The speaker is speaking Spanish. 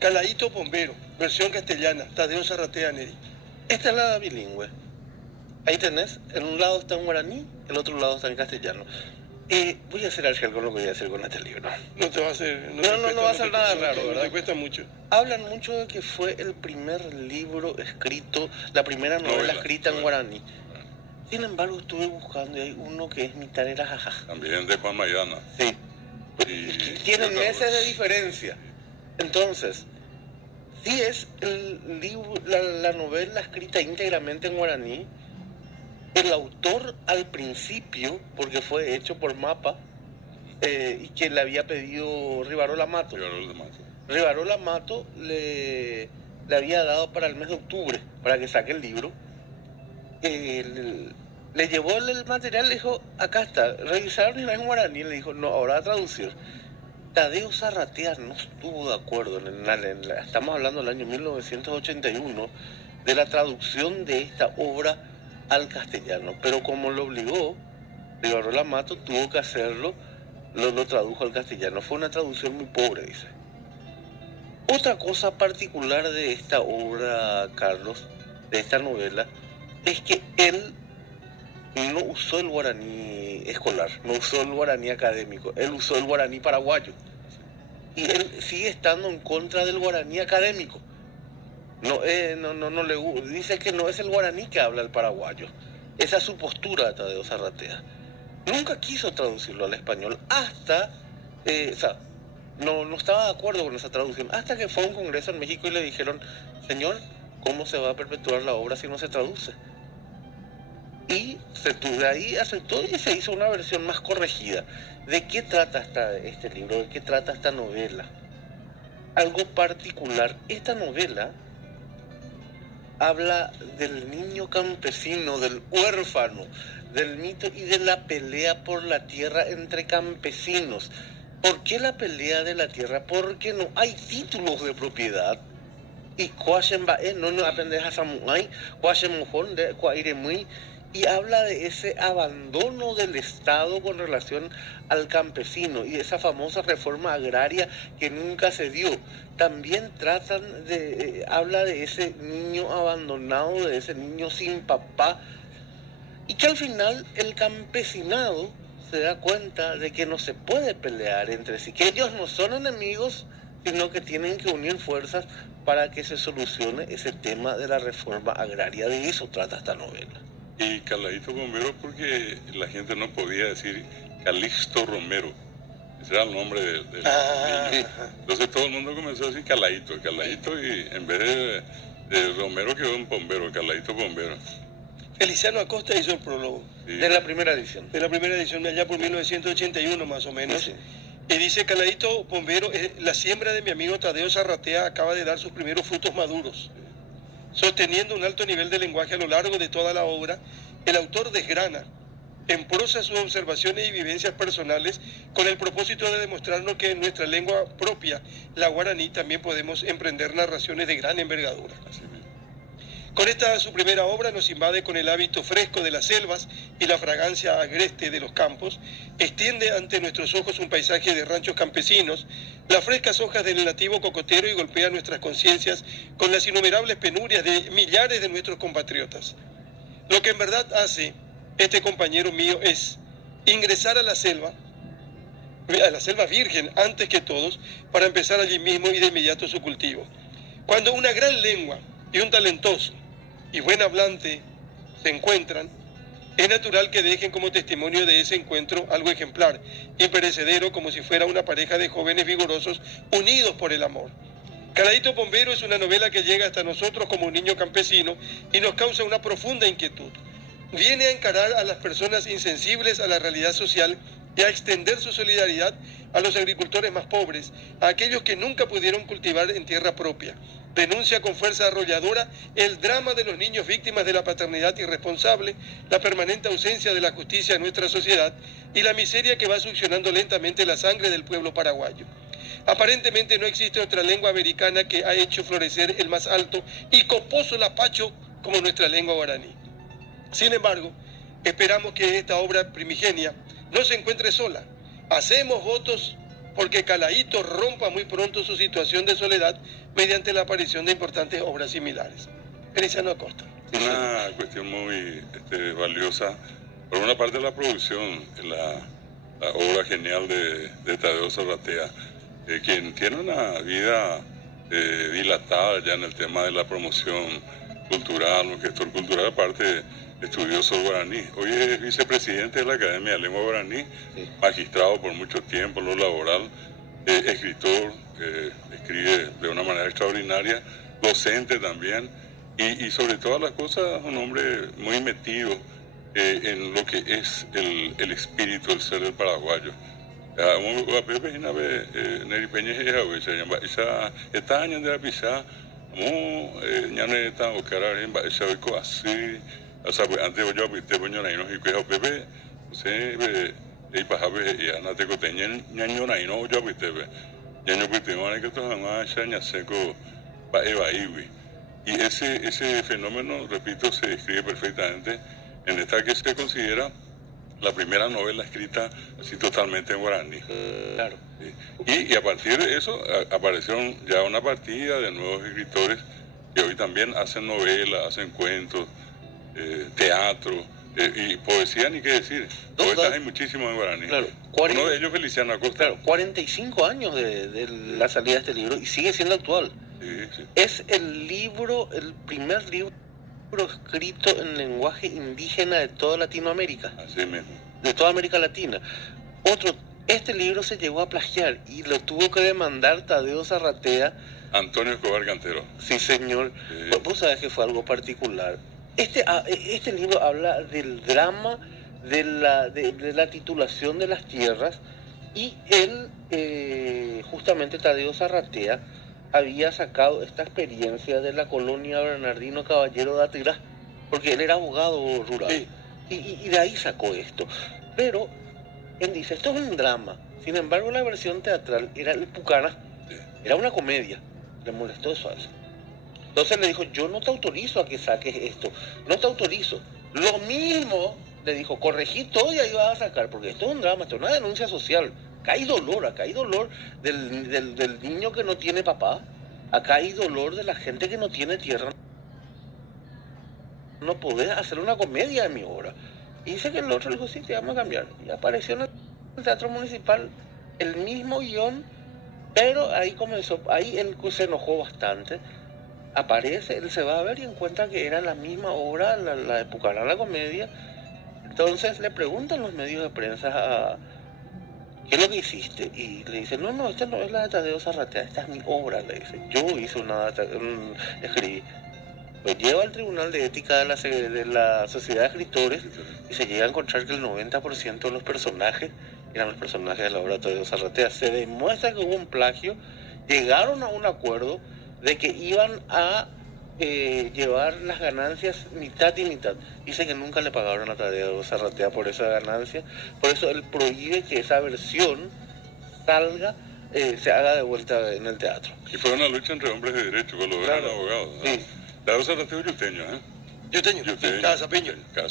Calaíto Bombero, versión castellana, Tadeo Zarratea Neri. Esta es la bilingüe. Ahí tenés, en un lado está en guaraní, el otro lado está en castellano. Voy a hacer algo con lo que voy a hacer con este libro. No te va a hacer... No va a ser nada raro, ¿verdad? Te cuesta mucho. Hablan mucho de que fue el primer libro escrito, la primera novela escrita en guaraní. Sin embargo, estuve buscando y hay uno que es Mitanera Jaja. También de Juan Mayana. Sí. Y Tienen meses de diferencia. Entonces, sí es el libro, la novela escrita íntegramente en guaraní. El autor al principio, porque fue hecho por Mapa, y que le había pedido Rivarola Mato. Rivarola Mato le había dado para el mes de octubre, para que saque el libro. Le llevó el material, le dijo, acá está, revisaron y no es en guaraní, le dijo, no, ahora a traducir. Tadeo Zarratea no estuvo de acuerdo, estamos hablando del año 1981, de la traducción de esta obra al castellano, pero como lo obligó, Rivarola Mato tuvo que hacerlo, lo tradujo al castellano. Fue una traducción muy pobre, dice. Otra cosa particular de esta obra, Carlos, de esta novela, es que él no usó el guaraní escolar, no usó el guaraní académico, él usó el guaraní paraguayo. Y él sigue estando en contra del guaraní académico. No le dice que no es el guaraní que habla el paraguayo. Esa es su postura de Tadeo Zarratea. Nunca quiso traducirlo al español hasta, no estaba de acuerdo con esa traducción, hasta que fue a un congreso en México y le dijeron, señor, ¿cómo se va a perpetuar la obra si no se traduce? Y de ahí aceptó y se hizo una versión más corregida. ¿De qué trata este libro? ¿De qué trata esta novela? Algo particular. Esta novela habla del niño campesino, del huérfano, del mito y de la pelea por la tierra entre campesinos. ¿Por qué la pelea de la tierra? Porque no hay títulos de propiedad. Y no aprendes a Samuai, y habla de ese abandono del Estado con relación al campesino y esa famosa reforma agraria que nunca se dio. También habla de ese niño abandonado, de ese niño sin papá, y que al final el campesinado se da cuenta de que no se puede pelear entre sí, que ellos no son enemigos, sino que tienen que unir fuerzas para que se solucione ese tema de la reforma agraria. De eso trata esta novela. Y Calaíto Bombero porque la gente no podía decir Calixto Romero. Ese era el nombre del niño. Entonces todo el mundo comenzó a decir Calaíto, y en vez de Romero quedó un bombero, Calaíto Bombero. Feliciano Acosta hizo el prólogo. Sí. De la primera edición. De la primera edición, allá por 1981 más o menos. Sí. Y dice, Calaíto Bombero, la siembra de mi amigo Tadeo Zarratea acaba de dar sus primeros frutos maduros. Sosteniendo un alto nivel de lenguaje a lo largo de toda la obra, el autor desgrana en prosa sus observaciones y vivencias personales con el propósito de demostrarnos que en nuestra lengua propia, la guaraní, también podemos emprender narraciones de gran envergadura. Con esta su primera obra nos invade con el hábito fresco de las selvas y la fragancia agreste de los campos, extiende ante nuestros ojos un paisaje de ranchos campesinos, las frescas hojas del nativo cocotero y golpea nuestras conciencias con las innumerables penurias de millares de nuestros compatriotas. Lo que en verdad hace este compañero mío es ingresar a la selva virgen antes que todos, para empezar allí mismo y de inmediato su cultivo. Cuando una gran lengua y un talentoso y buen hablante se encuentran, es natural que dejen como testimonio de ese encuentro algo ejemplar, imperecedero, como si fuera una pareja de jóvenes vigorosos unidos por el amor. Calaíto Bombero es una novela que llega hasta nosotros como un niño campesino y nos causa una profunda inquietud. Viene a encarar a las personas insensibles a la realidad social y a extender su solidaridad a los agricultores más pobres, a aquellos que nunca pudieron cultivar en tierra propia. Denuncia con fuerza arrolladora el drama de los niños víctimas de la paternidad irresponsable, la permanente ausencia de la justicia en nuestra sociedad y la miseria que va succionando lentamente la sangre del pueblo paraguayo. Aparentemente no existe otra lengua americana que ha hecho florecer el más alto y coposo lapacho como nuestra lengua guaraní. Sin embargo, esperamos que esta obra primigenia no se encuentre sola. Hacemos votos porque Calaíto rompa muy pronto su situación de soledad mediante la aparición de importantes obras similares. Feliciano Acosta. Una cuestión muy valiosa. Por una parte, la producción, la obra genial de Tadeo Zarratea, quien tiene una vida dilatada ya en el tema de la promoción cultural, un gestor cultural, aparte estudioso guaraní. Hoy es vicepresidente de la Academia de Lengua Guaraní, magistrado por mucho tiempo en lo laboral, escritor, escribe de una manera extraordinaria, docente también, y sobre todas las cosas un hombre muy metido en lo que es el espíritu, el ser del paraguayo. A Pepe Gina Neri Peña esa está años de la pizza, ya no está o cara esa beco así, o sea, antes yo te pongo ahí no y que Pepe, se y pajabe y ana te coteña ñaño ahí no yo Pepe, ñaño Pepe van que todos más ya seco va eva iwi. Y ese fenómeno, repito, se describe perfectamente en esta que se considera la primera novela escrita así totalmente en guaraní. Claro. Y a partir de eso aparecieron ya una partida de nuevos escritores que hoy también hacen novelas, hacen cuentos, teatro y poesía, ni qué decir. Poetas hay muchísimos en guaraní. Claro. Uno de ellos, Feliciano Acosta. Claro, 45 años de la salida de este libro y sigue siendo actual. Sí. Es el primer libro escrito en lenguaje indígena de toda Latinoamérica, Así mismo. de toda América Latina. Este libro se llegó a plagiar y lo tuvo que demandar Tadeo Zarratea. Antonio Escobar Cantero. Sí, señor. Sí. Vos sabés que fue algo particular. Este libro habla del drama de la titulación de las tierras y él, justamente Tadeo Zarratea, había sacado esta experiencia de la colonia Bernardino Caballero de Atirá, porque él era abogado rural. Sí. Y de ahí sacó esto. Pero él dice, esto es un drama. Sin embargo, la versión teatral era el Pucana, era una comedia. Le molestó eso a él. Entonces le dijo, yo no te autorizo a que saques esto, no te autorizo. Lo mismo le dijo, corregí todo y ahí vas a sacar, porque esto es un drama, esto es una denuncia social. Acá hay dolor del niño que no tiene papá, acá hay dolor de la gente que no tiene tierra. No podés hacer una comedia de mi obra. Y dice que el otro le dijo, sí, te vamos a cambiar. Y apareció en el Teatro Municipal el mismo guión, pero ahí él se enojó bastante. Aparece, él se va a ver y encuentra que era la misma obra, la de Pucará, la comedia. Entonces le preguntan los medios de prensa ¿qué es lo que hiciste? Y le dice, no, esta no es la de Tadeo Zarratea, esta es mi obra, le dice. Yo hice escribí. Pues lleva al Tribunal de Ética de la Sociedad de Escritores y se llega a encontrar que el 90% de los personajes eran los personajes de la obra de Tadeo Zarratea. Se demuestra que hubo un plagio, llegaron a un acuerdo de que iban a llevar las ganancias mitad y mitad. Dice que nunca le pagaron a Tadeo Zarratea por esa ganancia, por eso él prohíbe que esa versión salga, se haga de vuelta en el teatro. Y fue una lucha entre hombres de derecho, con los Claro. abogados. ¿No? Sí. Tadeo Zarratea yuteño, ¿eh? Yo tengo. Yuteño. Casa Peña. Casa